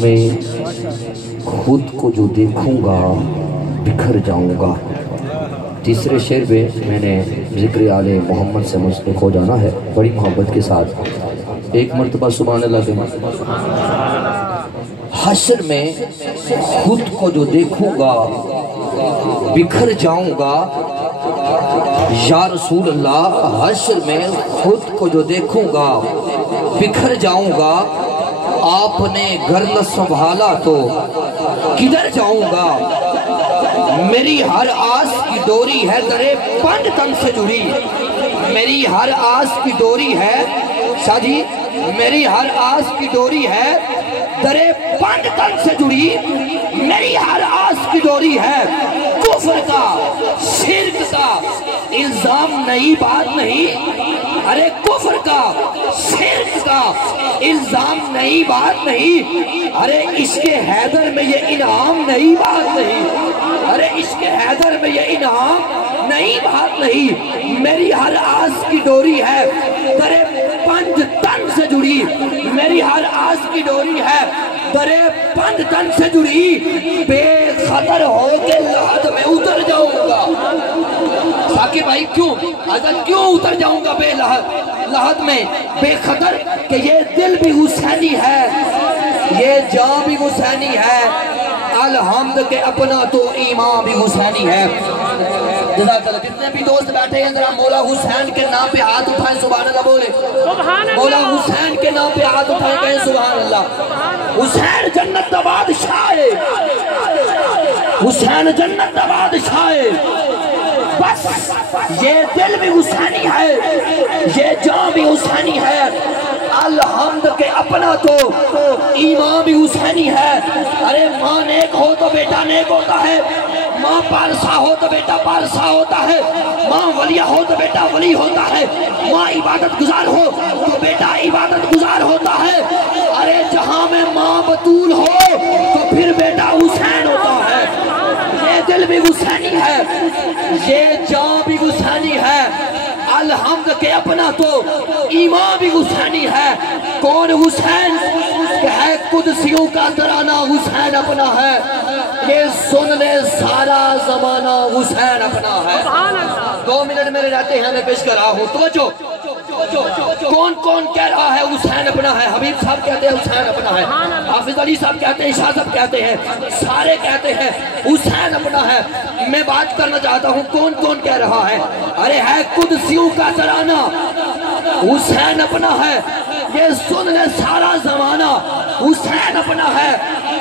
میں خود کو جو دیکھوں گا بکھر جاؤں گا۔ تیسرے شعر پہ میں نے ذکر آل محمد سے مستق ہو جانا ہے بڑی محبت کے ساتھ۔ ایک مرتبہ سبحان اللہ کے حشر میں خود کو جو دیکھوں گا بکھر جاؤں گا۔ یا رسول اللہ حشر میں خود کو جو دیکھوں گا بکھر جاؤں گا۔ آپ نے گھر نہ سنبھالا تو کدھر جاؤں گا۔ میری ہر آس کی ڈوری ہے درے پنڈ تن سے جڑی۔ میری ہر آس کی ڈوری ہے شاہ جی، میری ہر آس کی ڈوری ہے درے پنڈ تن سے جڑی۔ میری ہر آس کی ڈوری ہے کفر کا شرک کا الزام نئی بات نہیں۔ ارے کفر کا شرک کا الزام نئی بات نہیں۔ ارے عشق حیدر میں یہ انعام نئی بات نہیں۔ ارے عشق حیدر میں یہ انعام نئی بات نہیں۔ میری ہر آس کی ڈوری ہے درے پنج تن سے جڑی۔ میری ہر آس کی ڈوری ہے درے پنج تن سے جڑی۔ بے خطر ہو کے لحد میں اتر جاؤں گا۔ ساکر بھائی کیوں حضرت کیوں اتر جاؤں گا بے لحد میں بے خطر کہ یہ دل بھی حسینی ہے یہ جان بھی حسینی ہے۔ الحمد کہ اپنا تو ایمان بھی حسینی ہے۔ جزاک اللہ۔ جتنے بھی دوست بیٹھے ہیں ذرا مولا حسین کے نام پہ ہاتھ اٹھائیں سبحان اللہ بولے۔ مولا حسین کے نام پہ ہاتھ اٹھائیں کہیں سبحان اللہ۔ حسین جنت دا بادشاہ ہے، حسین جنت دا بادشاہ ہے۔ بس یہ دل بھی حسینی ہے یہ جان بھی حسینی ہے۔ الحمد کہ اپنا تو ایمان بھی حسینی ہے۔ ارے ماں نیک ہو تو بیٹا نیک ہوتا ہے، ماں پارسا ہو تو بیٹا پارسا ہوتا ہے، ماں ولیہ ہو تو بیٹا ولی ہوتا ہے، ماں عبادت گزار ہو تو بیٹا عبادت گزار ہوتا ہے۔ ارے جہاں میں ماں بطول ہو تو پھر بیٹا حسین ہوتا ہے۔ یہ دل بھی حسینی ہے یہ جان بھی حسینی ہے۔ الحمد کہ اپنا تو ایمان بھی حسینی ہے۔ کون حسین کہ ہے قدسیوں کا ترانہ حسین اپنا ہے۔ یہ سن لے سارا زمانہ حسین اپنا ہے۔ 2 منٹ میرے رہتے ہیں میں پیش کر رہا ہوں توجہ۔ کون کون کہہ رہا ہے حسین اپنا ہے؟ حبیب صاحب کہتے ہیں حسین اپنا ہے، حافظ علی صاحب کہتے ہیں، شاہ صاحب کہتے ہیں، سارے کہتے ہیں حسین اپنا ہے۔ میں بات کرنا چاہتا ہوں کون کون کہہ رہا ہے؟ ارے ہے قدسیوں کا ترانہ حسین اپنا ہے۔ یہ سن لے سارا زمانہ حسین اپنا ہے۔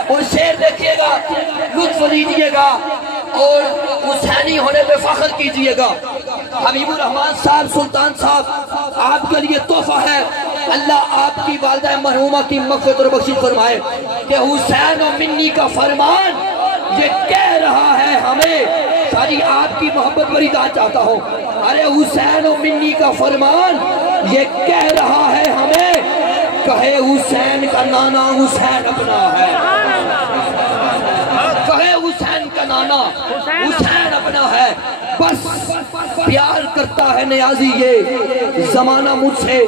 اور شعر دیکھیے گا لطف لیجئے گا اور حسینی ہونے پہ فخر کیجئے گا۔ حبیب الرحمن صاحب سلطان صاحب آپ کے لیے تحفہ ہے، اللہ آپ کی والدہ مرحومہ کی مغفرت اور بخشش فرمائے کہ حسین و منی کا فرمان یہ کہہ رہا ہے ہمیں۔ ساری آپ کی محبت بری داد چاہتا ہوں۔ ارے حسین و منی کا فرمان یہ کہہ رہا ہے ہمیں، کہے حسین کا نانا حسین اپنا ہے۔ کہے حسین کا نانا حسین اپنا ہے۔ بس پیار کرتا ہے نیازی یہ زمانہ مجھ سے۔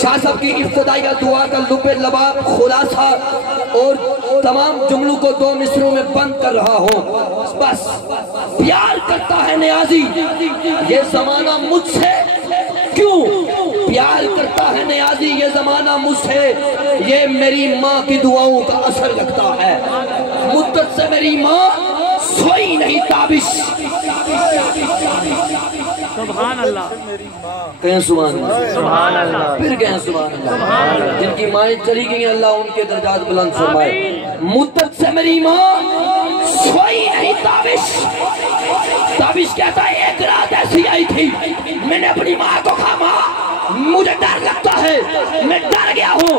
شاہ صاحب کی ابتدائی دعا کا لب لباب خلاصہ اور تمام جملوں کو 2 مصروں میں بند کر رہا ہوں۔ بس پیار کرتا ہے نیازی یہ زمانہ مجھ سے۔ کیوں پیار کرتا ہے نیازی یہ زمانہ مجھ سے؟ یہ میری ماں کی دعاؤں کا اثر لگتا ہے۔ مدت سے میری ماں سوئی نہیں تابش۔ سبحان اللہ کہیں سبحان اللہ، سبحان اللہ، پھر کہیں سبحان اللہ۔ جن کی مائیں چلی گئی اللہ ان کے درجات بلند فرمائے۔ مدت سے میری ماں سوئی نہیں تابش۔ تابش کہتا ہے ایک رات ایسی آئی تھی میں نے اپنی ماں کو کہا ماں مجھے ڈر لگتا ہے میں ڈر گیا ہوں۔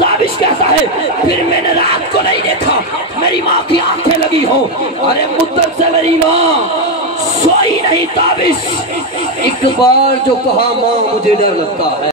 تابش کہتا ہے پھر میں نے رات کو نہیں دیکھا میری ماں کی آنکھیں لگی ہوں۔ ارے مدت سے میری ماں سوئی نہیں تابش، ایک بار جو کہا ماں مجھے ڈر لگتا ہے۔